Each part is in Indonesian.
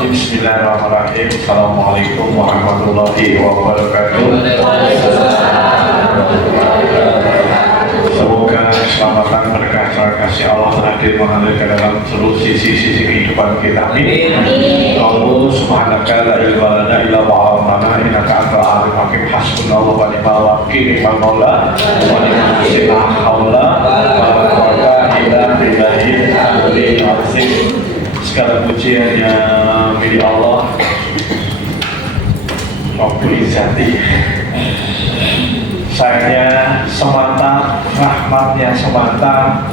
Bismillahirrahmanirrahim. Bismillahirrahmanirrahim. Assalamualaikum warahmatullahi wabarakatuh. Semoga keselamatan berkah kasih Allah hadir mengalir ke dalam seluruh sisi-sisi kehidupan kita. Amin. Allah subhanaka la ilma lana illa ma 'allamtana innaka antal alimul hakim. Hasbunallahu wa ni'mal wakil, ni'mal maula wa ni'mal nasir. La haula wa la quwwata illa billahil aliyyil azim. Segala puji hanya milik Allah Rabbul Izzati. Sayangnya semata, rahmatnya semata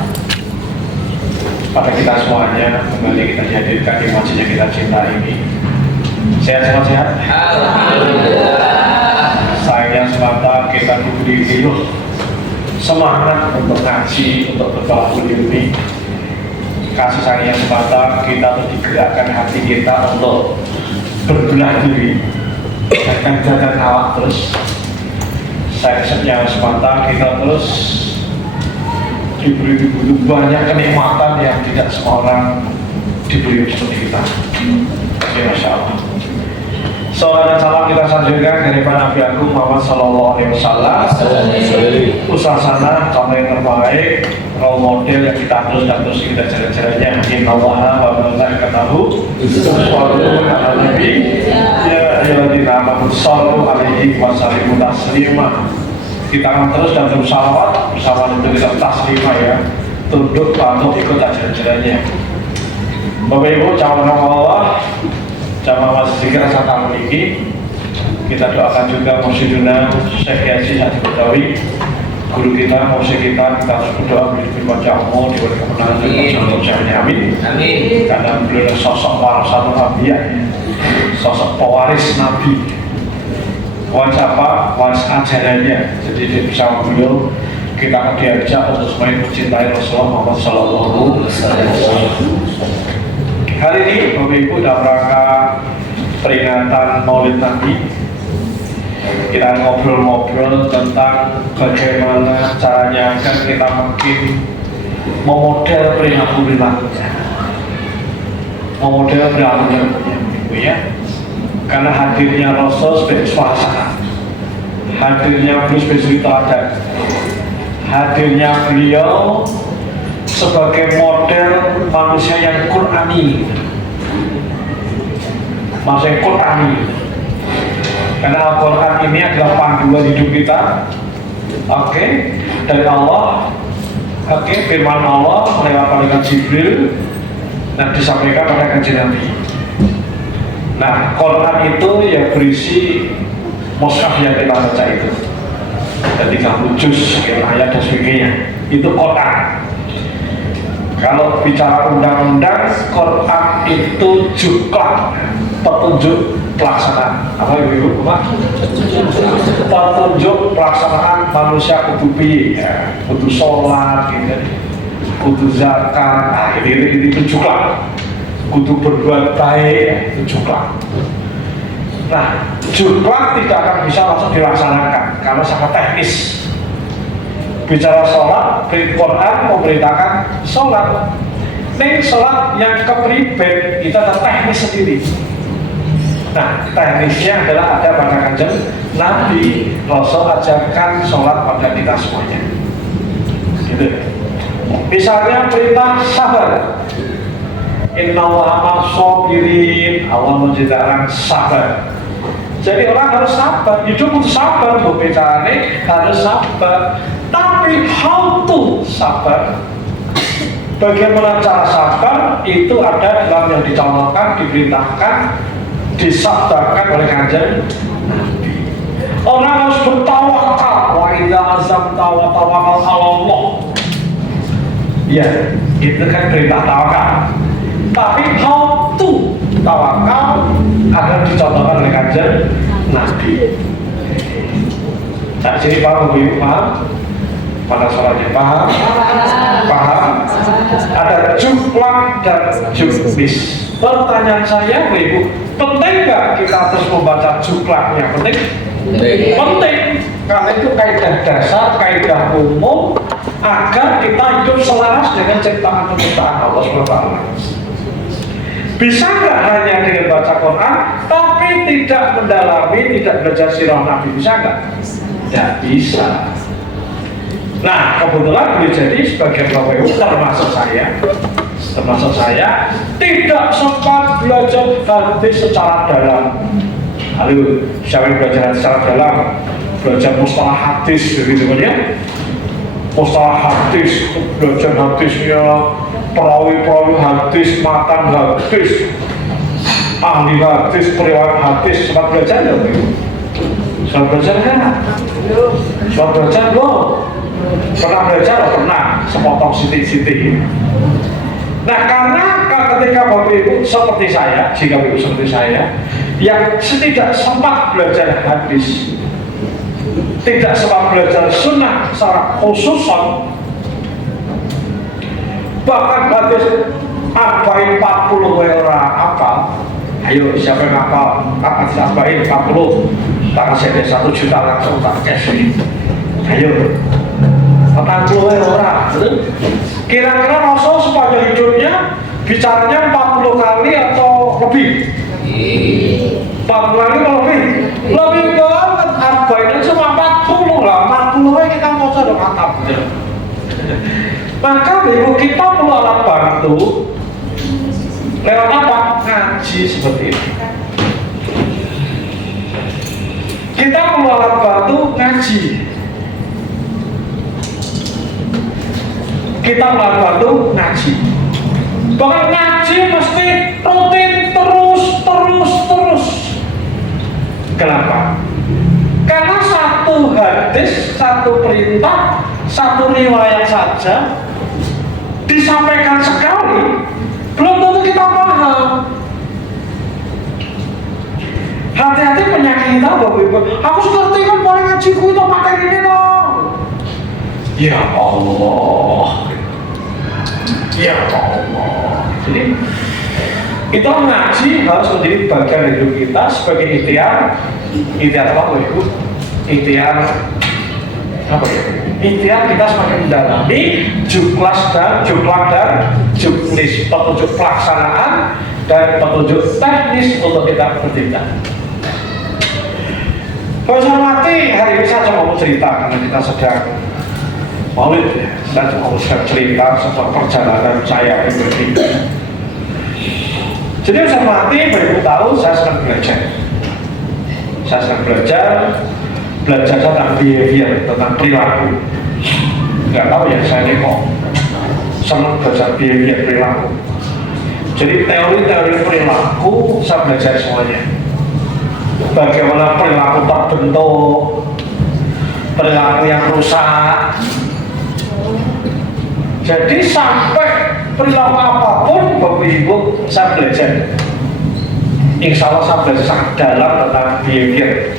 pada kita semuanya kembali kita hadirkan di masjid yang kita cinta ini. Sehat semua sehat? Alhamdulillah. Sayangnya semata kita diberi hidup semangat untuk ngaji, untuk bertawakul ilmi. Kasih sayangnya semata kita untuk digerakkan hati kita untuk berbelah diri dan jaga awak terus. Sayangnya semata kita terus diberi banyak kenikmatan yang tidak semua orang diberi seperti kita. Ya, Masya Allah. Salam dan salam kita sanjurkan dari Nabi Agung Muhammad Sallallahu Alaihi Wasallam. Usahana contoh yang terbaik, role model yang kita terus kita jalan-jalannya. Inna Allaha wa malaikatahu yusholluna 'alan nabi ya ayyuhalladzina amanu shollu 'alaihi wa sallimu taslima. Kita akan terus dan bersalawat bersama itu kita taslima ya, tunduk patuh ikut jalan-jalannya. Bapak Ibu calon Allah, jamaah masjid zikir rasa tahun ini kita doakan juga Mursyiduna Syekh Yasin Hadi Badawi, guru kita, mursyid kita harus berdoa beri wajah umum, diberi kemenangan dan kemenangan. Amin. Amin. Karena beliau sosok warasatul anbiya, sosok pewaris Nabi. Waris apa? Waris ajarannya. Jadi bersama beliau kita akan diajak untuk semakin mencintai Rasulullah Muhammad Sallallahu Alaihi Wasallam. Hari ini Bapak Ibu dalam rangka peringatan Maulid Nabi, kita ngobrol-ngobrol tentang bagaimana caranya agar kita makin memodel perilaku-perilakunya, memodel perilaku-perilakunya, ya. Karena hadirnya Rasul sebagai suasana, hadirnya beliau sebagai teladan, hadirnya beliau sebagai model manusia yang Qur'ani, manusia yang Qur'ani. Karena Al-Quran ini adalah panduan hidup kita, dari Allah, firman Allah lewat Jibril dan disampaikan pada kajian Nabi. Nah, Quran itu yang berisi mushaf yang kita baca itu, dan 30 juz, ayat dan sebagainya. Itu Quran. Kalau bicara undang-undang, Quran itu juga petunjuk pelaksanaan. Apa Ibu? Petunjuk pelaksanaan manusia kudu piye, ya, kudu sholat, gitu, kudu zakat, nah, ini juga kudu berbuat baik, itu juga. Nah, juga tidak akan bisa langsung dilaksanakan karena sangat teknis. Bicara sholat, Quran memberitakan sholat. Ini sholat yang kepribadian itu ada teknis sendiri. Nah, teknisnya adalah ada pada kanjeng Nabi. Rasul ajarkan sholat pada kita semuanya. Gitu. Misalnya perintah sabar. Inna Allaha ma'as-sabirin. Allah menjadikan sabar. Jadi orang harus sabar, hidup untuk sabar, berbicara harus sabar. Tapi how to sabar? Bagaimana cara sabar? Itu ada dalam yang dicontohkan, diperintahkan, disabdakan oleh kanjeng Nabi. Orang harus bertawakal. Wa idza azamta wa tawakkal 'ala Allah. Ya, itu kan perintah tawakal. Tapi how to tawakal akan dicontohkan oleh kanjeng Nabi. Nah, sini paham Ibu, paham? Pada sholatnya paham? Paham? Ada juklak dan jukmis. Pertanyaan saya Ibu, penting nggak kita terus membaca juklaknya? Penting? Penting. Karena itu kaidah dasar, kaidah umum agar kita hidup selaras dengan ciptaan Allah SWT. Bisa nggak hanya dengan baca Quran, tapi tidak mendalami, tidak belajar sirah Nabi? Bisa nggak? Tidak bisa. Nah, kebetulan boleh jadi sebagian Bapak Ibu termasuk saya tidak sempat belajar hadis secara dalam. Lalu siapa yang belajar hadis secara dalam? Belajar mustalah hadis, begitu kan ya? Mustalah hadis, belajar hadisnya, perawi-perawi hadis, matan hadis, ahli hadis, periwayat hadis, sempat belajar nggak? Sempat belajar kan? Sempat belajar belum? Pernah belajar? Pernah, sepotong sitik-sitik. Nah, karena ketika Bapak Ibu seperti saya, jika Bapak Ibu seperti saya, yang tidak sempat belajar hadis, tidak sempat belajar sunnah secara khusus, bahkan hadis Arba'in 40 orang apal. Ayo, siapa yang apal? Hadis Arba'in 40, tak kasih 1 juta langsung tak cash. Ayo, 40 orang. Kira-kira Rasul sepanjang hidupnya bicaranya 40 kali atau lebih? 40 kali atau lebih? Lebih banget. Arba'in cuma 40 lah. 40 aja kita mau cari khatam. Maka ibu kita perlu alat bantu lewat apa? Ngaji seperti ini. Kita perlu alat bantu ngaji. Kita perlu bantu ngaji. Bahkan ngaji mesti rutin terus. Kenapa? Karena satu hadis, satu perintah, satu riwayat saja disampaikan sekali, belum tentu kita paham. Hati-hati penyakit kita, Bapak Ibu. Aku ngerti kan boleh ngajiku itu materi ini dong. Ya Allah. Ya Allah. Jadi kita ngaji harus menjadi bagian dari hidup kita sebagai ikhtiar apa Ibu? Ikhtiar apa ya? Ikhtiar kita semakin mendalami juklas dan juklis, petunjuk pelaksanaan dan petunjuk teknis untuk kita bertindak. Kalau saya mati hari ini saya cuma mau cerita karena kita sedang maulid ya. Saya cuma mau cerita soal perjalanan saya ini. Jadi saya mati, Ibu tahu saya sedang belajar. Saya sedang belajar tentang behavior, tentang perilaku. Nggak tahu ya, saya ini kok senang belajar behavior, perilaku. Jadi teori-teori perilaku saya belajar semuanya. Bagaimana perilaku terbentuk, perilaku yang rusak. Jadi sampai perilaku apapun Bapak Ibu saya belajar. Insya Allah saya belajar sangat dalam tentang behavior.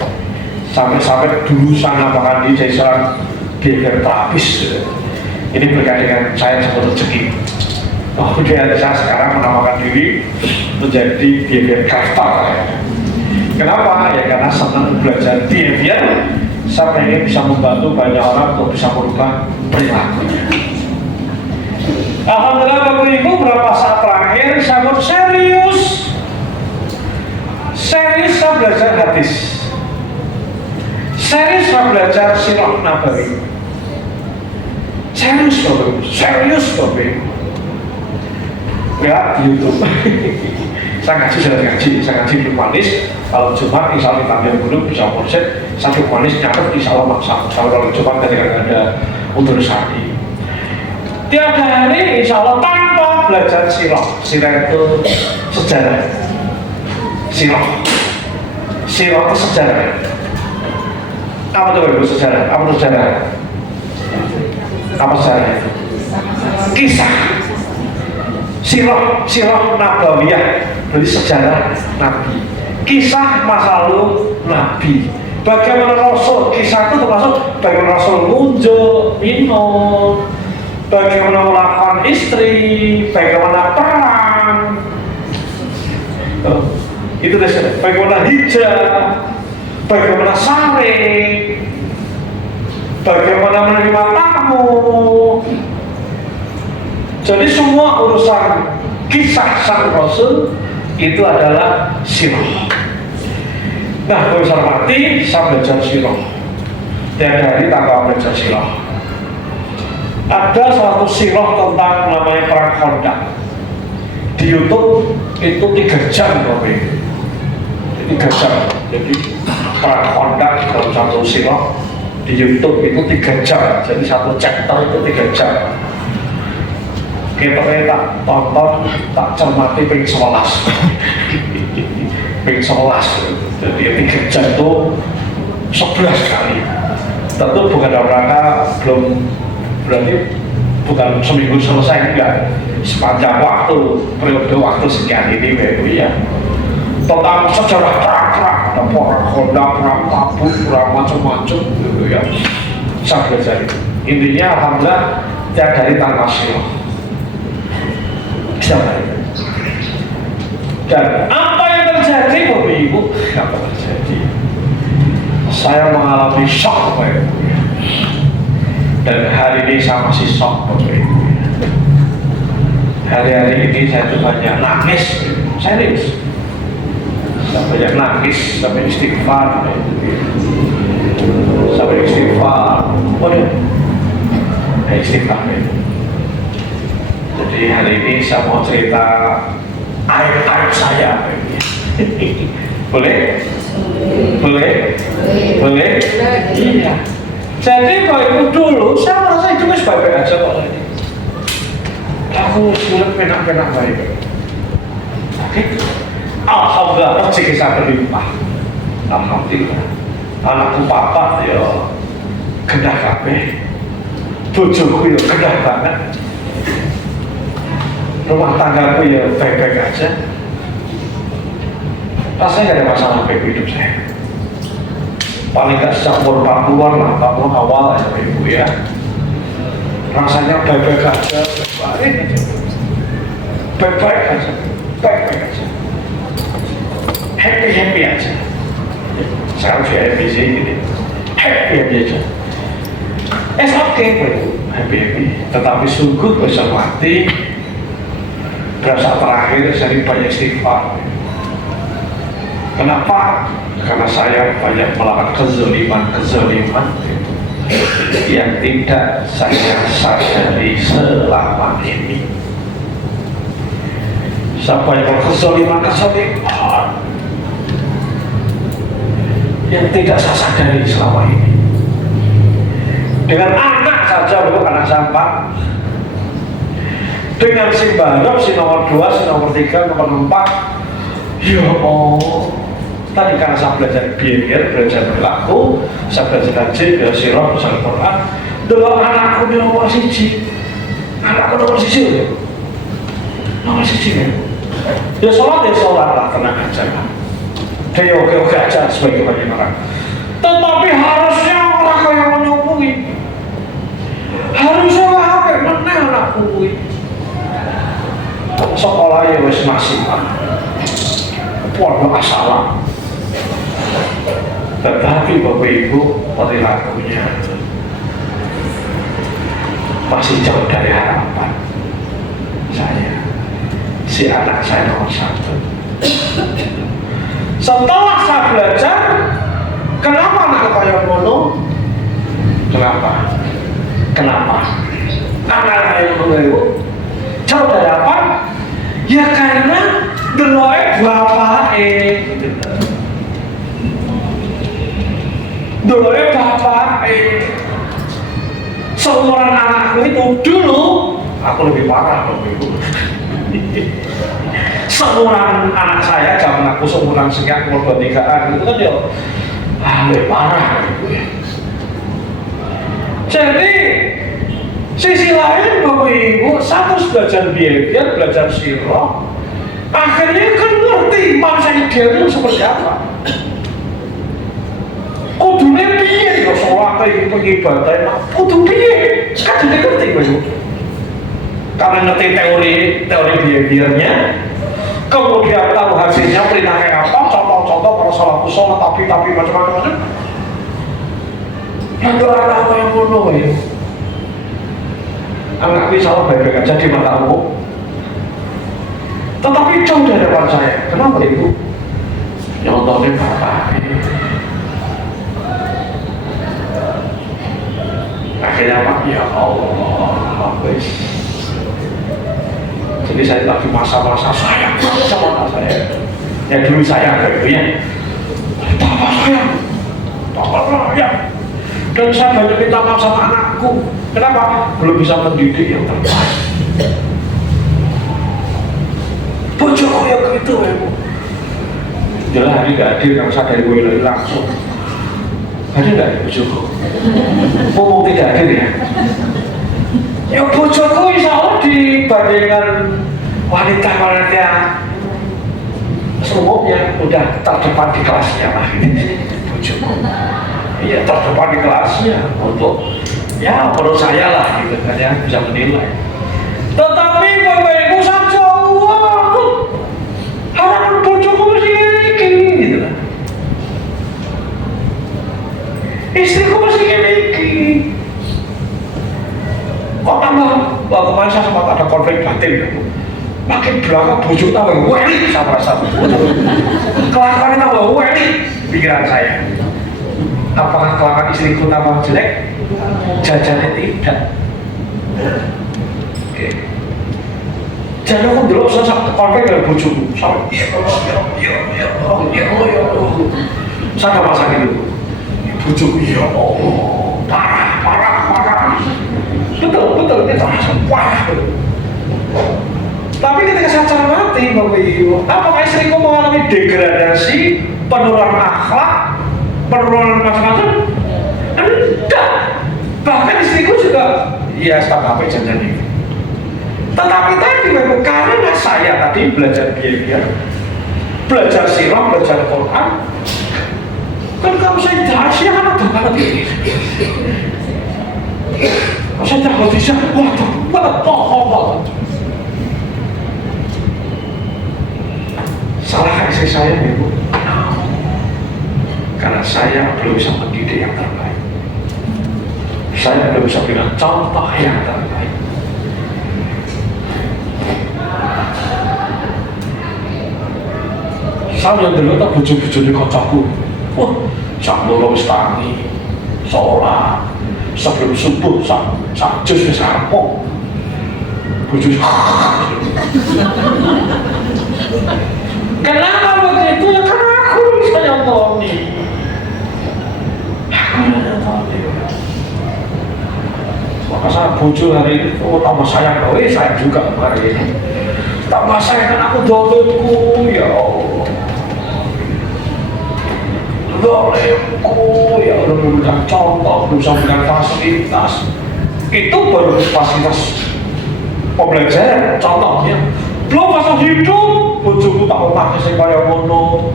Sampai dulu saya namakan diri jadi seorang behavior terapis. Ini berkaitan dengan saya sebut rezeki. Kemudian saya sekarang menamakan diri menjadi behavior crafter. Kenapa? Ya karena senang belajar behavior. Saya ingin bisa membantu banyak orang untuk bisa merubah perilakunya. Alhamdulillah Bapak Ibu, beberapa saat terakhir saya mau serius saya belajar hadis, serius saya belajar sirah Nabawi, serius Bapak Ibu. Ya YouTube. Saya ngaji di manis. Kalau Jumat insya Allah ditambil dulu bisa konsep. Satu manis nyatet insya Allah maksa. Kalau Jumat ketika ada untuk sehari. Tiap hari insya Allah tanpa belajar sirah. Sirah itu sejarah. Sirah itu sejarah. Apa itu Ibu sejarah? Apa sejarah? Kisah. Sirah Nabawiyah, berarti sejarah Nabi. Kisah masa lalu Nabi. Bagaimana Rasul, kisah itu termasuk bagaimana Rasul ngunjuk, minum, bagaimana melakukan istri, bagaimana perang. Itu bagaimana hijrah, bagaimana saring, bagaimana menerima tamu. Jadi semua urusan kisah sang Rasul itu adalah sirah. Nah, kalau saya mati, saya belajar sirah. Tiap hari tanpa belajar sirah. Ada suatu sirah tentang namanya perang Khandaq. Di YouTube itu 3 jam, Bapak. 3 jam. Jadi perang Khandaq dalam satu sirah di YouTube itu 3 jam. Jadi satu chapter itu 3 jam. Kita tak tonton, tak cermati ping 11. Ping 11. Jadi 3 jam itu 11 kali. Tentu bukan dalam rangka belum, berarti bukan seminggu selesai, enggak. Sepanjang waktu, periode waktu sekian ini, ya. Tentang sejarah perang-perang, ada perang Khandaq, perang Tabuk, perang macam-macam, gitu ya. Saya belajar itu. Intinya, alhamdulillah, tiap hari tanpa sirah. Tiap hari. Dan apa yang terjadi, Bapak Ibu? Apa terjadi? Saya mengalami shock, Bapak Ibu. Dan hari ini saya masih shock, Bapak Ibu. Hari-hari ini saya tuh banyak nangis, serius. Saya banyak nangis, sampai istighfar, sampai istighfar. Oh ya, istighfar. Jadi hari ini saya mau cerita aib-aib saya. Boleh? Boleh? Boleh? Iya. Jadi Bapak Ibu dulu, saya merasa itu masih baik-baik aja kok tadi. Aku sulit penak-penak baik. Oke? Alhamdulillah, rezeki saya berlimpah. Alhamdulillah. Anakku papa ya gendah kabeh. Bojoku ya gendah banget. Rumah tanggaku ya baik-baik aja. Rasanya gak ada masalah baik hidup saya. Paling gak sejak umur 40-an lah, 40 awal ya Ibu ya. Rasanya baik-baik aja, baik-baik aja. Baik-baik aja, baik-baik aja. Happy-happy aja. Saya harus happy sih gitu. Happy aja. It's okay Pak Ibu, happy-happy. Tetapi sungguh besok mati, berasa terakhir saya banyak istighfar. Kenapa? Karena saya banyak melakukan kezaliman yang tidak saya sadari selama ini. Saya banyak kezaliman yang tidak saya sadari selama ini. Dengan anak saja, bukan anak sampah. Dengan si Barok, si nomor 2, si nomor 3, nomor 4. Ya Allah. Tadi karena saya belajar behavior, belajar perilaku, saya belajar kaji, belajar sirah, belajar Quran. Dulu anakku di nomor 1, anakku nomor 1 ya, nomor 1 ya. Ya sholat lah, tenang aja lah. Dia oke aja sebagai banyak orang. Tetapi harusnya orang yang menyukui, harusnya apa yang meneh anakku sekolahnya wis masih pondok asal. Tetapi Bapak Ibu, perilakunya masih jauh dari harapan saya. Si anak saya nomor 1. Setelah saya belajar, kenapa anak kaya ngono? Kenapa? Anak kaya ngono jauh dari apa? Ya karena deloe bapake. Dulu seumuran anakku itu dulu aku lebih parah Bapak Ibu. Seumuran anak saya, zaman aku seumuran sekian umur 23-an itu kan ya lebih parah Bapak Ibu ya. Jadi sisi lain Bapak Ibu, satu belajar behavior, belajar sirah, akhirnya kan ngerti manusia ideal itu seperti apa. Kudune piye ya sholat iki pengibadah kudu piye kan jadi ngerti Pak Ibu. Karena ngerti teori behaviornya, kemudian tahu hasilnya perintahnya apa, contoh-contoh para salafus sholat tapi macam-macam. Yang apa yang ngono ya. Anak ini salah baik-baik aja di mata umum. Tetapi Tetapi jauh di hadapan saya. Kenapa ibu? Nyontohin bapak. Akhirnya Pak, ya Allah, habis. Jadi saya lagi masa-masa sayang sama anak saya. Ya dulu sayang gitu ya. Bapak sayang, bapak sayang. Dan saya banyak minta maaf sama anakku. Kenapa? Belum bisa mendidik yang terbaik. Bojoku yang gitu ya Bu. Jelas hari gak hadir, kalau saya dari Boyolali langsung. Hadir gak di bojoku? Ngomong tidak hadir ya? Ya bojoku insya Allah dibandingkan wanita-wanita semuanya udah terdepan di kelasnya lah. Bojoku. Iya terdepan di kelasnya untuk ya menurut saya lah gitu kan ya bisa menilai. Tetapi Bapak Ibu saja harapan bojoku mesti ini gitu lah. Istriku mesti ini. Kok tambah kemarin saya sempat ada konflik batin gitu. Makin belakang bojo tambah weli sama rasa. Kelakuannya tambah weli pikiran saya. Apakah kelakuan istriku tambah jelek? Jajannya tidak. Oke. Jadi aku dulu saya konflik dengan bojoku. Sampai saya gak masak gitu. Bojoku ya Allah, parah. Betul, itu langsung parah. Tapi ketika saya cermati Bapak Ibu, apakah istriku mengalami degradasi, penurunan akhlak, penurunan macam-macam? Enggak. Bahkan istriku juga ya setengah jajan ini. Tetapi tadi Bapak, karena saya tadi belajar biar belajar sirah, belajar Quran, kan kamu saya dahsyat kan ada banget ini. Saya takut bisa, waduh, bohong banget. Salah istri saya Ibu. Karena saya belum bisa mendidik yang terbaik. Saya belum bisa berikan contoh yang terbaik. Saya dulu tak bujuk-bujuk di kocaku. Wah, sak loro wis tangi, sholat, sebelum subuh sak jus wis rampung. Bujuk. Kenapa begitu? Ya karena aku bisa nyontoni. Maka saya bujuk hari ini, tambah sayang kau, sayang juga hari ini. Tambah sayang kan aku dolemku, ya Allah. Dolemku, ya Allah, memberikan contoh, bisa memberikan fasilitas. Itu baru fasilitas pembelajaran, contohnya. Belum masa hidup, bojoku tak pakai sing kaya ngono.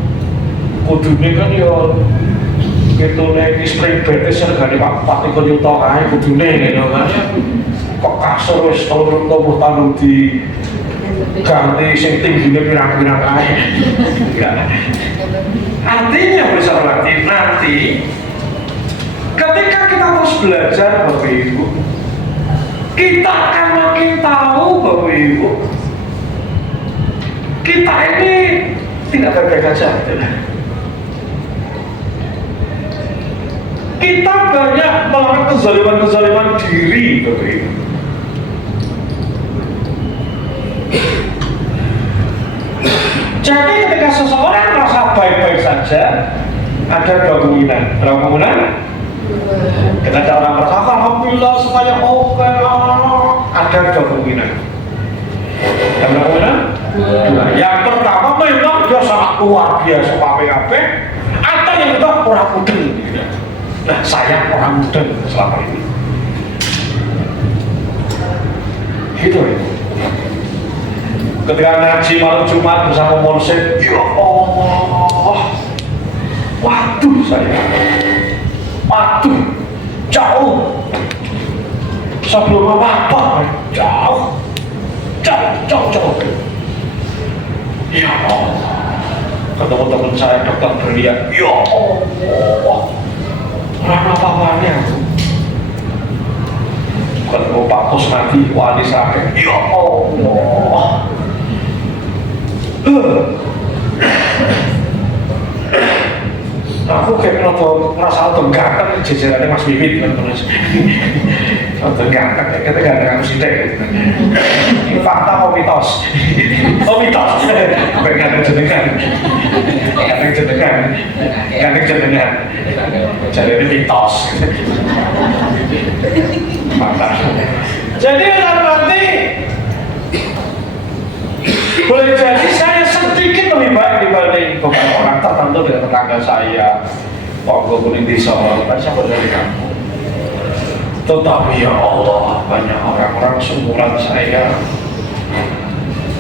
Kudune kan ya gitu nek spring bed wis regane Pak 4 juta kae kudune ngono kan. Kok kasur wis 3 tubuh tanu di ganti sing tinggine pirang-pirang kae. Artinya bisa berarti nanti ketika kita terus belajar Bapak Ibu, kita akan makin tahu Bapak Ibu, kita ini tidak baik-baik saja. Kita banyak melakukan kezaliman-kezaliman diri Bapak Ibu. Jadi ketika seseorang merasa baik-baik saja, ada dua kemungkinan. Berapa kemungkinan? Ketika orang merasa alhamdulillah semuanya oke, ada dua kemungkinan. Yang berapa kemungkinan? Dua. Yang pertama memang dia sangat luar biasa PKP, atau yang kedua orang mudeng. Nah, saya orang mudeng selama ini. Gitu ya. Ketika ngaji malam Jumat bersama Polsek, ya Allah, waduh saya, waduh, jauh, sebelum apa-apa, jauh. Ya Allah, ketemu teman saya dokter berlian, ya Allah, orang apa-apanya. Ketemu Pak Kusnadi, wali sakit, ya Allah. Contoh ganteng jajarannya Mas Bibit kan terus. Contoh ganteng ya, kita ganteng aku sidik. Ini fakta apa mitos? Oh mitos. Ganteng jenengan. Ganteng jenengan. Ganteng jenengan. Jadi ini mitos. Fakta. Jadi nanti boleh jadi saya sedikit lebih baik dibanding beberapa orang tertentu dari tetangga saya. Pokok kuning desa, kan saya dari kamu. Tetapi ya Allah, banyak orang-orang seumuran saya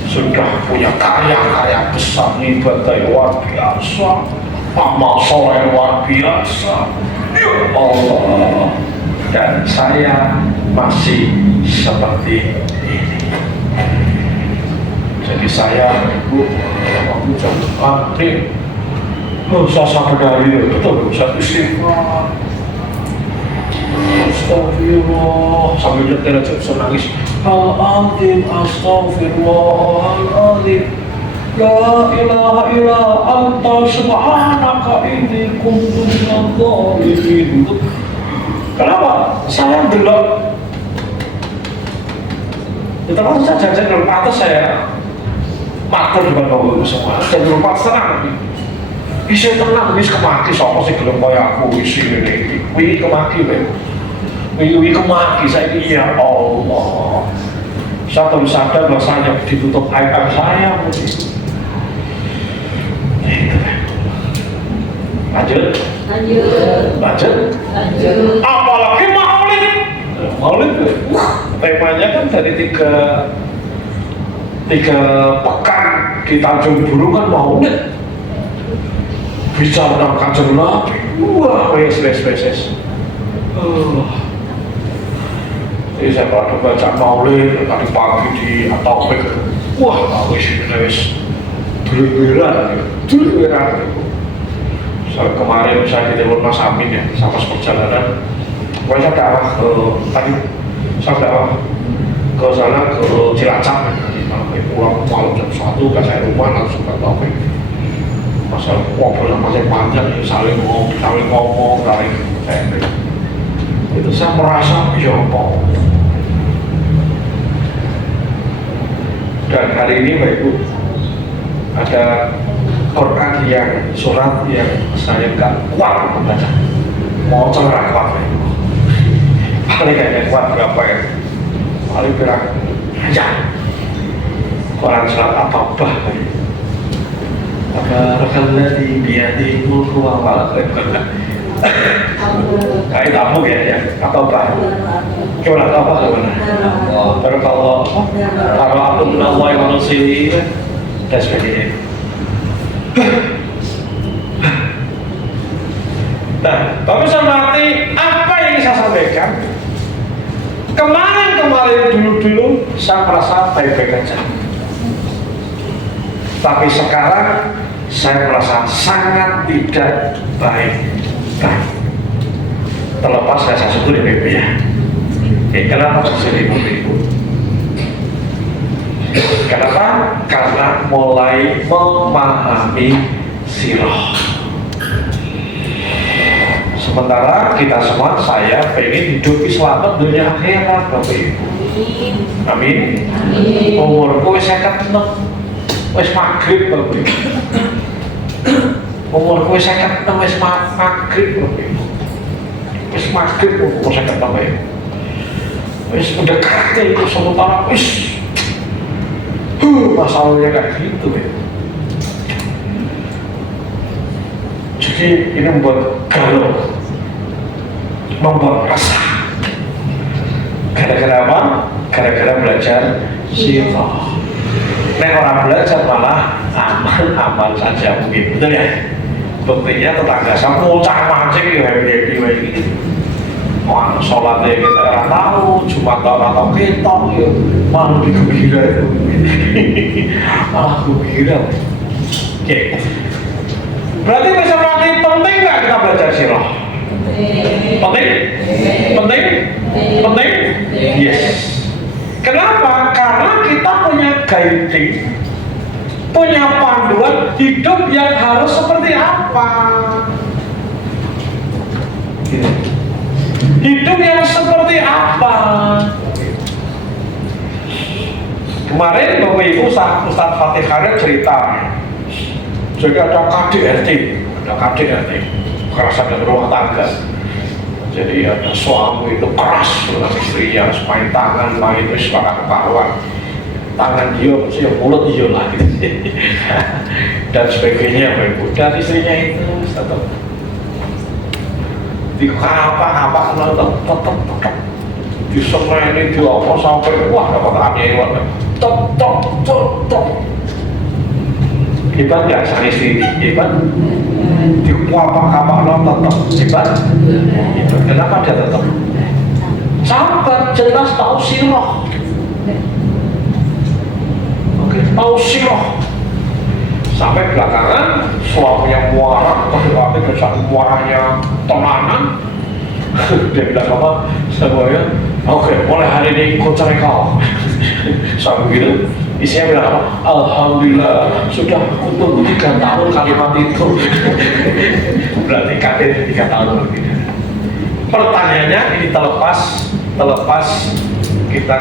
sudah punya karya-karya besar, ibadah luar biasa, amal soleh luar biasa. Ya Allah, dan saya masih seperti ini. Jadi saya waktu jam maghrib saya berdari betul saya istighfar. Astagfirullah sambil nyetir aja bisa nangis. Al-Azim Astagfirullahaladzim. La ilaha illa anta subhanaka inni kuntu minadh dhalimin. Kenapa? Saya delok. Itu kan saya jajan dalam atas saya matur depan bapak ibu semua. Jadi lupa senang. Isi tenang, wis kemaki sapa sing gelem kaya aku isi ngene iki. Wingi kemaki wae. Wingi kemaki saiki ya Allah. Saya baru sadar bahwasanya ditutup aib saya. Lanjut. Apalagi maulid. Maulid temanya kan dari tiga pekan di Tanjung Burung kan maulid. Bicara tentang Kanjeng Nabi, wah, wes. Jadi saya pernah baca maulid tadi pagi di Atopik. Wah, wes dulu-dulan. Soal kemarin saya di Timur Mas Amin ya, sama perjalanan. Pokoknya dakwah ke tadi, saya dakwah ke sana ke Cilacap. Pulang malam jam 1 ke saya rumah langsung ke Atopik. Masalah ngobrol masih panjang, saling ngomong, itu saya merasa ya apa. Dan hari ini Bapak Ibu ada Quran yang surat yang saya nggak kuat membaca, mau cerah kuat Bapak Ibu. Paling hanya kuat berapa ya? Paling berapa? Ya. Quran surat At-Taubah. Tabarakalladzi biyadihi mulku wa huwa ala kulli syai'in qadir. Kayak tamu ya, atau apa? Gimana apa gimana? Barakallah. Qara'atum minallahi wa rasulihi dan sebagainya. Nah, Bapak Samati, apa yang saya sampaikan? Kemarin dulu saya merasa baik-baik aja. Tapi sekarang saya merasa sangat tidak baik. Terlepas saya syukur ya Ibu ya. Kenapa saya Ibu? Kenapa? Karena mulai memahami sirah. Sementara kita semua, saya pengen hidup selamat dunia akhirat Bapak Ibu. Amin. Umurku saya ketemu. Wes maghrib Bapak Ibu. Umurku wis 56 wis maghrib Bapak Ibu. Wis maghrib umur 56 ya. Wis mendekati itu sementara wis masalahnya kayak gitu ya. Jadi ini membuat galau, membuat resah. Gara-gara apa? Gara-gara belajar sirah. Nek orang belajar malah aman-aman saja mungkin, betul ya? Buktinya tetangga saya mucah mancing ya happy gitu. Wah, sholatnya kita nggak tahu, cuma tahu ketok ya, malah digembira itu, malah gembira. Oke, berarti bisa berarti penting nggak kita belajar sirah? Penting? Yes. Kenapa? Karena kita punya guiding, punya panduan hidup yang harus seperti apa. Hidup yang seperti apa? Kemarin Bapak Ibu Ustaz Fatih Khair cerita, jadi ada KDRT, kekerasan dalam rumah tangga. Jadi ada suami itu keras dengan istri yang main tangan, main itu sebagai kekaruan, tangan dia, mulut dia lagi, dan sebagainya Bapak Ibu. Dan istrinya itu tetap di apa tetap di semua ini dia apa sampai wah dapat aneh tok hebat nggak sang istri ini hebat di apa tetap hebat itu kenapa dia tetap sahabat jelas tahu sirah oke tahu sirah sampai belakangan suaminya muarah tapi besar muarahnya tenanan dia bilang apa semuanya oke mulai hari ini ikut cari kau sampai gitu isinya bilang apa alhamdulillah sudah untuk 3 tahun kalimat itu berarti kadir 3 tahun gitu. Pertanyaannya ini terlepas kita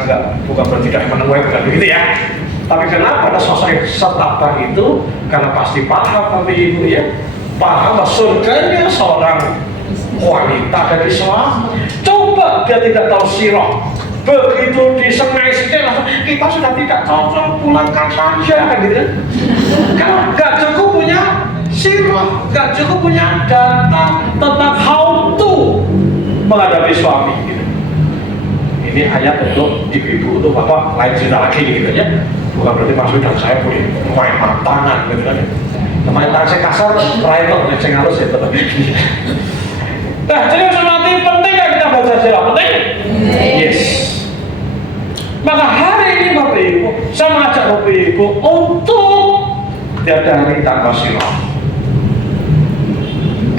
bukan berarti tidak menemui bukan begitu ya, tapi kenapa ada sosok setabah itu karena pasti paham Bapak Ibu ya, paham surganya seorang wanita dari Islam. Coba dia tidak tahu sirah, begitu disengai sidik langsung kita sudah tidak cocok, pulangkan saja kan gitu kan. Karena gak cukup punya sirah, gak cukup punya data tentang how to menghadapi suami gitu. Ini ayat untuk ibu-ibu, untuk bapak lain cerita lagi gitu ya, bukan berarti Mas dan saya punya main tangan gitu kan. Main tangan saya kasar, terakhir kok saya halus ya tetap. Nah, jadi nanti penting gak kita baca sirah? Penting? Yes. Maka hari ini Bapak Ibu, saya mengajak Bapak Ibu untuk diadani tanpa sirah.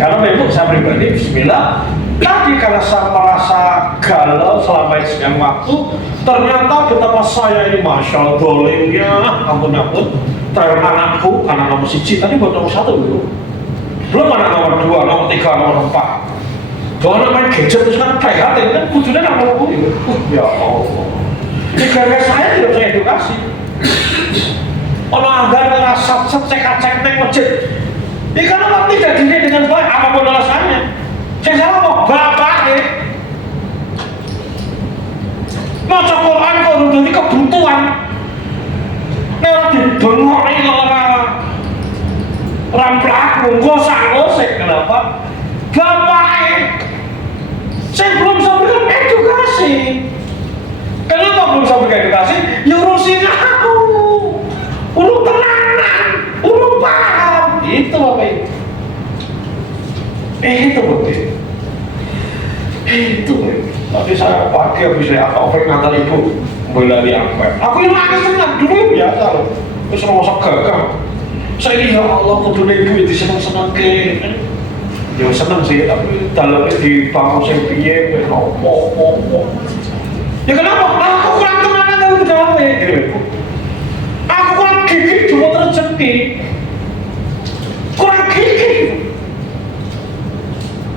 Karena Bapak Ibu, saya pribadi, bismillah, tadi karena saya merasa galau selama sekian waktu, ternyata betapa saya ini Masya Allah dolimnya, ampun terhadap anakku, anak nomor 1, tadi buat nomor 1 dulu. Belum anak nomor 2, nomor 3, nomor 4. Kalau main gadget terus kan prihatin kan, kudunya nak mau itu. Ya Allah. Ini gara-gara saya tidak punya edukasi. Kalau anggar ngerasa cek-cek neng masjid, ini karena tidak dididik dengan baik, apapun alasannya. Saya salah mau bapak ya. Maca Quran kok udah jadi kebutuhan. Nah didengok ini orang ramplak, ngosek kenapa? Bapak saya belum bisa berikan edukasi. Kenapa belum bisa berikan edukasi? Ya urusin aku, urus tenanan, urus paham. Itu Bapak Ibu. Itu Bapak Ibu. Itu tadi saya pagi habis saya apa ngantar ibu bela di angkot. Aku yang nangis senang dulu biasa loh. Terus rasa gagal. Saya ini ya Allah kudu ibu itu senang-senang ke. Ya seneng sih, tapi dalamnya di bangku saya piye, ngomong. Ya kenapa? Aku kurang tenanan kalau di dalamnya, gitu. Aku kurang gigih cuma rezeki, kurang gigih.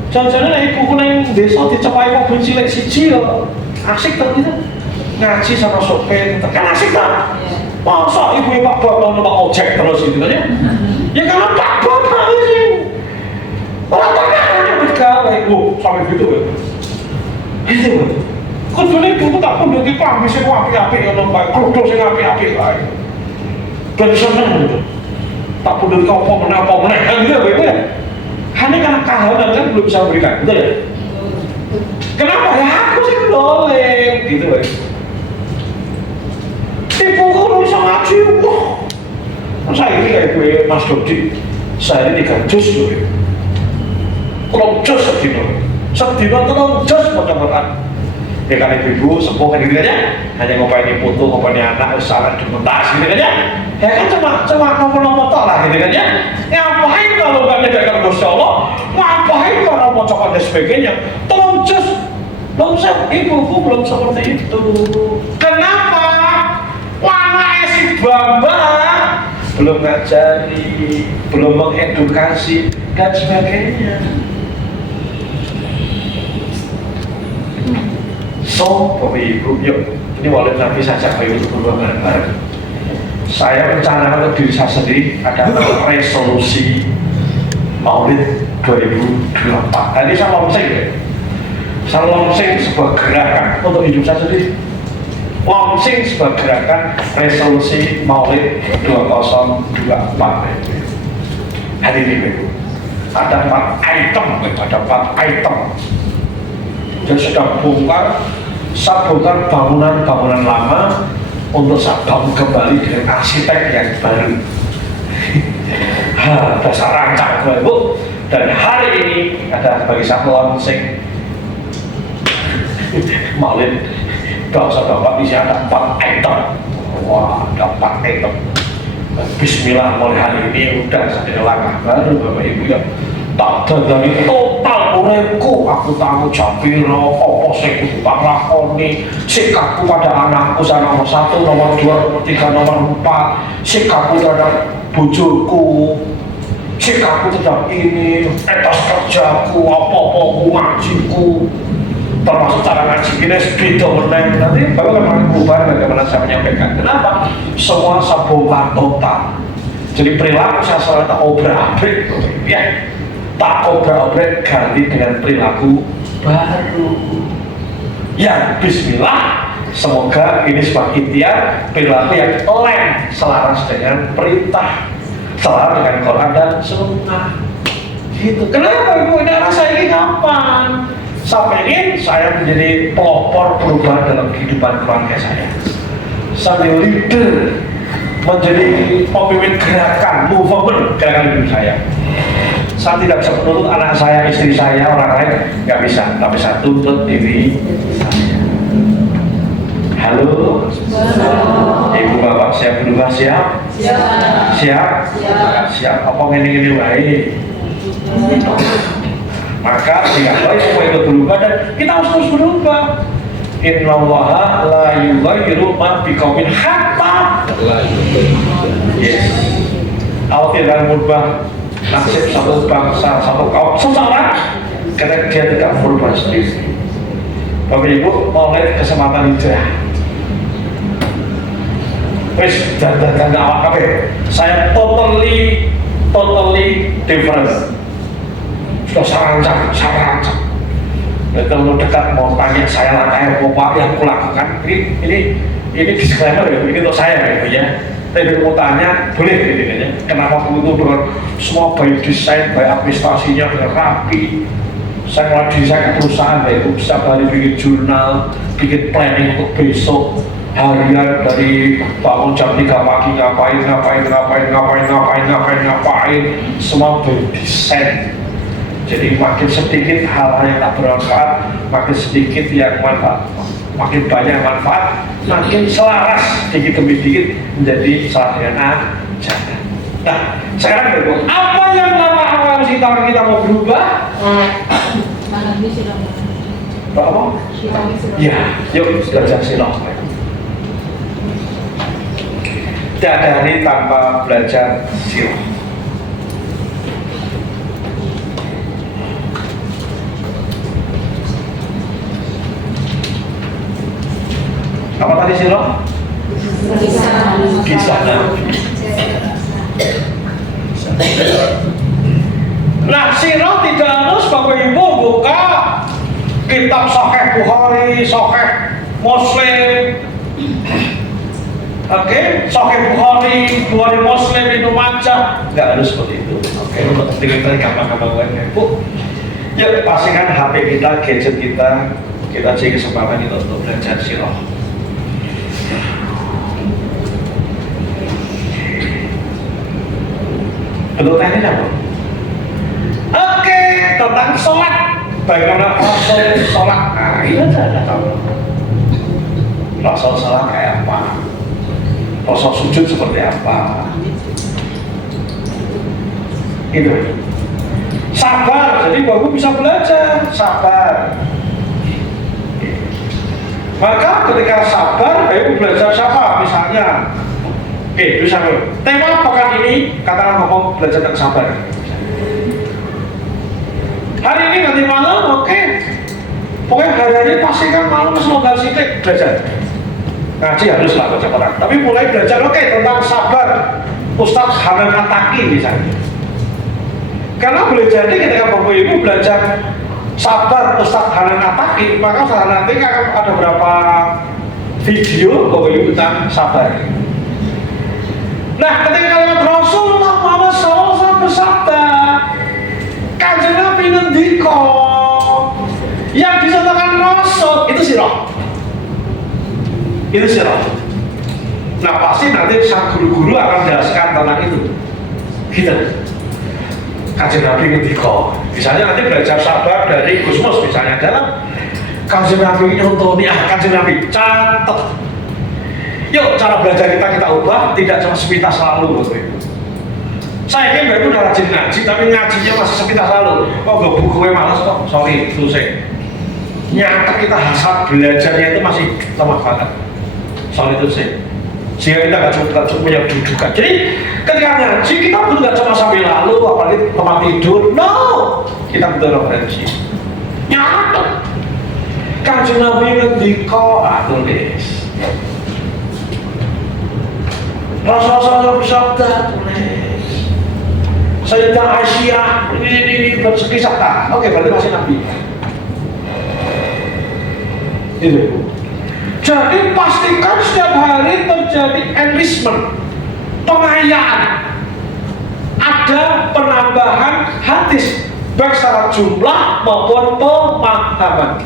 Jangan-jangan ibuku nang desa dicepai mobil cilik siji loh, asik tak gitu? Ngaji sama sopir, kan asik tak? Masa ibu Pak Bapak numpak ojek terus gitu kan ya? Ya karena Pak Bapak sih. Orang tangannya bergawe, sampai gitu kan? Itu kan? Kudunya ibu tak pun dari pamit sih api-api yang nampak, kerudung sih api-api lah. Dan seneng gitu. Tak pun dari kau apa meneh, kan gitu ya? Hanya karena kahanan kan belum bisa berikan, betul ya? Kenapa? Ya aku sih dolim, gitu ya. Ibu kau bisa ngaji, wah. Saya ini kayak gue Mas Dodi, saya ini 3 juz loh ya. Tolong jos sedino tolong jos mudah-mudahan ya kan ibu-ibu sepuh kan gitu aja hanya ngopain putu, ngopain anak, usaha dokumentasi gitu aja ya kan cuma nomor-nomor tok lah gitu aja ngapain kalau gak menegakkan Gusti Allah, ngapain kalau mau coklat dan sebagainya. Tolong jos ibu-ibu belum seperti itu. Kenapa? Warna si Bambang belum ngajari, belum mengedukasi dan sebagainya. So, Bapak Ibu, yuk, ini Maulid Nabi saja Bapak Ibu berdua bareng-bareng. Saya rencana untuk diri saya sendiri ada resolusi Maulid 2024. Nah, ini saya launching ya. Saya launching sebuah gerakan untuk hidup saya sendiri. Launching sebuah gerakan resolusi Maulid 2024. Hari ini ada 4 item, ada 4 item. Dan sudah bongkar, saya bongkar bangunan-bangunan lama untuk saya bangun kembali dengan arsitek yang baru. Dasar rancang Bapak Ibu. Dan hari ini ada bagi saya launching Maulid. Kalau Bapak bisa ada 4 item. Wah, ada 4 item. Bismillah, mulai hari ini udah ada langkah baru Bapak Ibu ya. Tak dari total uripku aku tahu Japiro apa sing kudu tak lakoni, sikapku pada anakku saya nomor 1, nomor 2, nomor 3, nomor 4, sikapku terhadap bojoku, sikapku terhadap ini, etos kerjaku, apa-apa ngajiku, termasuk cara ngaji ini beda meneng. Nanti Bapak akan berubah bagaimana saya menyampaikan. Kenapa? Semua saya bongkar total. Jadi perilaku saya selalu tak obrak-abrik ya. Tak obrak-abrik ganti dengan perilaku baru. Ya, bismillah. Semoga ini sebuah ikhtiar perilaku yang selaras dengan perintah, selaras dengan Quran dan Sunnah. Gitu. Kenapa Ibu? Ini rasa ini kapan? Saya ingin saya menjadi pelopor perubahan dalam kehidupan keluarga saya. Saya leader, menjadi pemimpin gerakan, movement gerakan hidup saya. Saya tidak bisa menuntut anak saya, istri saya, orang lain, nggak bisa. Tapi saya tuntut diri saya. Halo, Ibu Bapak, siap berubah siap? Siap? Siap. Apa ini baik? Maka dengan baik semua itu berubah dan kita harus terus berubah. Innallaha la yughayyiru ma biqaumin hatta yes. Allah tidak merubah nasib satu bangsa, satu kaum seseorang karena dia tidak merubah sendiri. Bapak Ibu mau lihat kesempatan hijrah. Wes dan awak kabeh. Saya totally different. Sudah saya rancang. Kalau dekat mau tanya saya langkah apa yang aku lakukan. Ini disclaimer ya, ini untuk saya ya. Tapi mau tanya boleh gitu ya. Kenapa aku itu dengan semua by desain, by administrasinya dengan rapi. Saya mulai desain perusahaan baik itu bisa kali bikin jurnal, bikin planning untuk besok harian dari bangun jam 3 pagi ngapain, semua by desain. Jadi makin sedikit hal-hal yang tak bermanfaat, makin sedikit yang manfaat, makin banyak manfaat, makin selaras sedikit demi sedikit menjadi salah dengan ajaran. Nah, sekarang berikut apa yang lama kita mau berubah? Apa? Ya, yuk belajar silah. Tiada hari tanpa belajar silah. Apa tadi silah? Kisah Nabi. Nah, sirah tidak harus Bapak Ibu buka kitab Sahih Bukhari, Sahih Muslim. Oke, Sahih Bukhari, Bukhari Muslim, Ibnu Majah, nggak harus seperti itu. Oke, untuk kepentingan gampang-gampang lainnya, Bu. Yuk, pastikan HP kita, gadget kita cek kesempatan itu untuk belajar sirah. Bentuk teknis apa? Oke, tentang sholat. Bagaimana Rasul sholat? Nah, ini aja ada tahu. Rasul sholat kayak apa? Rasul sujud seperti apa? Itu. Sabar, jadi Bapak bisa belajar sabar. Maka ketika sabar, Bapak belajar siapa? Misalnya itu sama. Tema pekan ini katakan ngomong belajar tentang sabar. Hari ini nanti malam, oke. Pokoknya hari-hari pasti kan malam semoga sidik belajar. Ngaji harus lah baca Quran. Tapi mulai belajar tentang sabar Ustadz Hanan Ataki misalnya. Karena boleh jadi ketika Bapak Ibu belajar sabar Ustadz Hanan Ataki, maka nanti akan ada berapa video Bapak Ibu tentang sabar. Nah, ketika kalimat Rasulullah Muhammad SAW bersabda, Kanjeng Nabi ngendika, yang dicontohkan Rasul itu sirah. Itu sirah. Nah, pasti nanti sang guru-guru akan jelaskan tentang itu. Gitu. Kanjeng Nabi ngendika. Misalnya nanti belajar sabar dari Gusmus misalnya dalam Kanjeng Nabi nyontoni, Kanjeng Nabi catat. Yuk cara belajar kita ubah, tidak cuma sepintas lalu. Saya kan baru udah rajin ngaji, tapi ngajinya masih sepintas lalu. Oh gak bukunya malas kok, sorry, selesai. Nyata kita hasrat belajarnya itu masih lemah banget. Soal itu sih. Sehingga kita gak cukup punya dudukan. Jadi ketika ngaji kita pun gak cuma sambil lalu, apalagi tempat tidur. No, kita butuh referensi. Nyata. Kanjeng Nabi ngendika, tulis. Rasulullah bersabda, tulis. Sayyidah Aisyah ini berkisah tak? Oke, berarti masih Nabi. Itu. Jadi pastikan setiap hari terjadi enrichment, pengayaan, ada penambahan hadis baik secara jumlah maupun pemahaman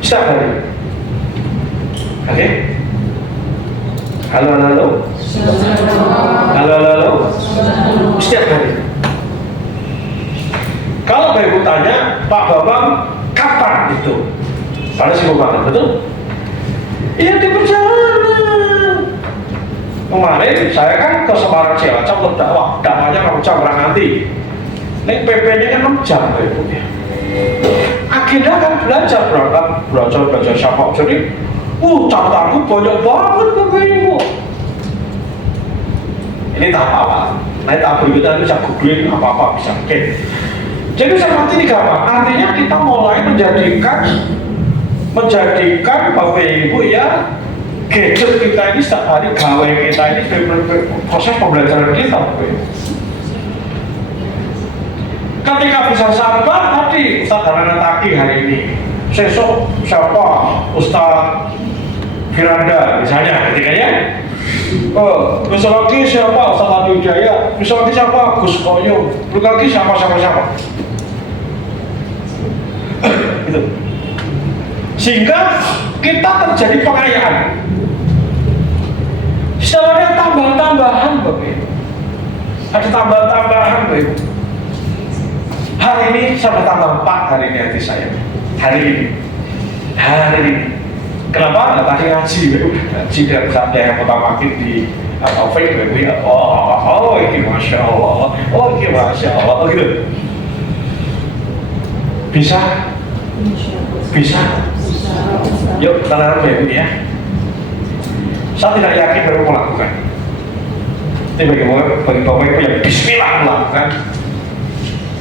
setiap hari. Oke? Halo. Setiap hari. Kalau Bapak Ibu tanya, Pak Bambang kapan itu? Pada sibuk banget, betul? Iya di perjalanan. Kemarin saya kan ke Semarang Cilacap untuk dakwah, dakwahnya 6 jam nanti. Nek PP-nya kan 6 jam Bapak Ibu ya. Agenda kan belajar siapa. Jadi, catatanku banyak banget Bapak Ibu. Ini tahap awal. Nanti tahap berikutnya bisa googling apa-apa bisa mungkin. Jadi seperti ini gampang. Artinya kita mulai menjadikan Bapak Ibu ya gadget kita ini setiap hari, gawe kita ini proses pembelajaran kita Bapak Ibu. Ketika bisa sabar tadi Ustadz Hanan Ataki hari ini, besok siapa Ustadz Firanda misalnya ketika ya. Besok lagi siapa Ustadz Adi Wijaya, besok lagi siapa Gus Koyo, besok lagi siapa. Gitu. Sehingga kita terjadi pengayaan. Sebenarnya tambahan Bapak Ibu. Ada tambahan Bapak Ibu. Hari ini saya bertambah 4 hari ini hati saya. Hari ini. Kenapa? Tadi ngaji dari saatnya yang pertama di Taufik Bapak Ibu. Oh, ini Masya Allah. Gitu. Bisa. Yuk, kita lakukan Bapak Ibu ya. Saya tidak yakin baru melakukan. Tapi bagi Bapak Ibu yang bismillah melakukan,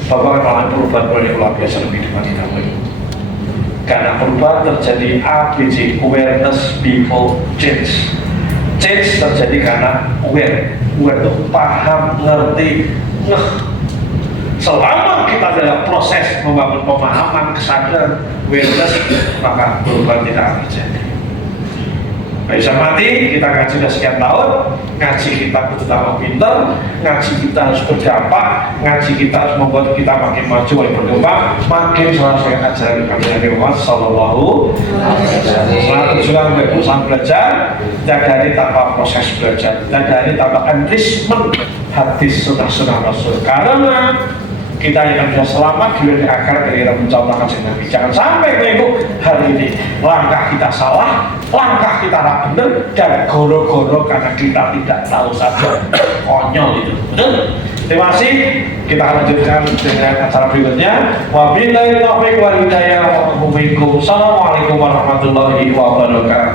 Bapak akan perubahan luar biasa lebih depan kita Bapak Ibu. Karena perubahan terjadi ABC, awareness before change. Change terjadi karena aware itu paham, ngerti, Selama kita dalam proses membangun pemahaman, kesadaran, awareness, maka perubahan tidak akan terjadi. Bisa mati, kita ngaji sudah sekian tahun, ngaji kita terutama pintar, ngaji kita harus berdampak, ngaji kita harus membuat kita makin maju, makin berkembang, makin selesai ajaran Nabi Muhammad Sallallahu Alaihi Wasallam. Selalu juga berusaha belajar, dan dari tanpa proses belajar, dan dari tanpa enrichment hadis sunnah Rasul. Karena kita yang bisa selamat di akar dari mencontohkan Nabi. Jangan sampai Ibu hari ini langkah kita salah, langkah kita tidak benar, dan goro-goro karena kita tidak tahu saja. Konyol itu, betul? Terima kasih. Kita akan lanjutkan dengan acara berikutnya. Wabillahi taufiq wal hidayah. Assalamualaikum warahmatullahi wabarakatuh.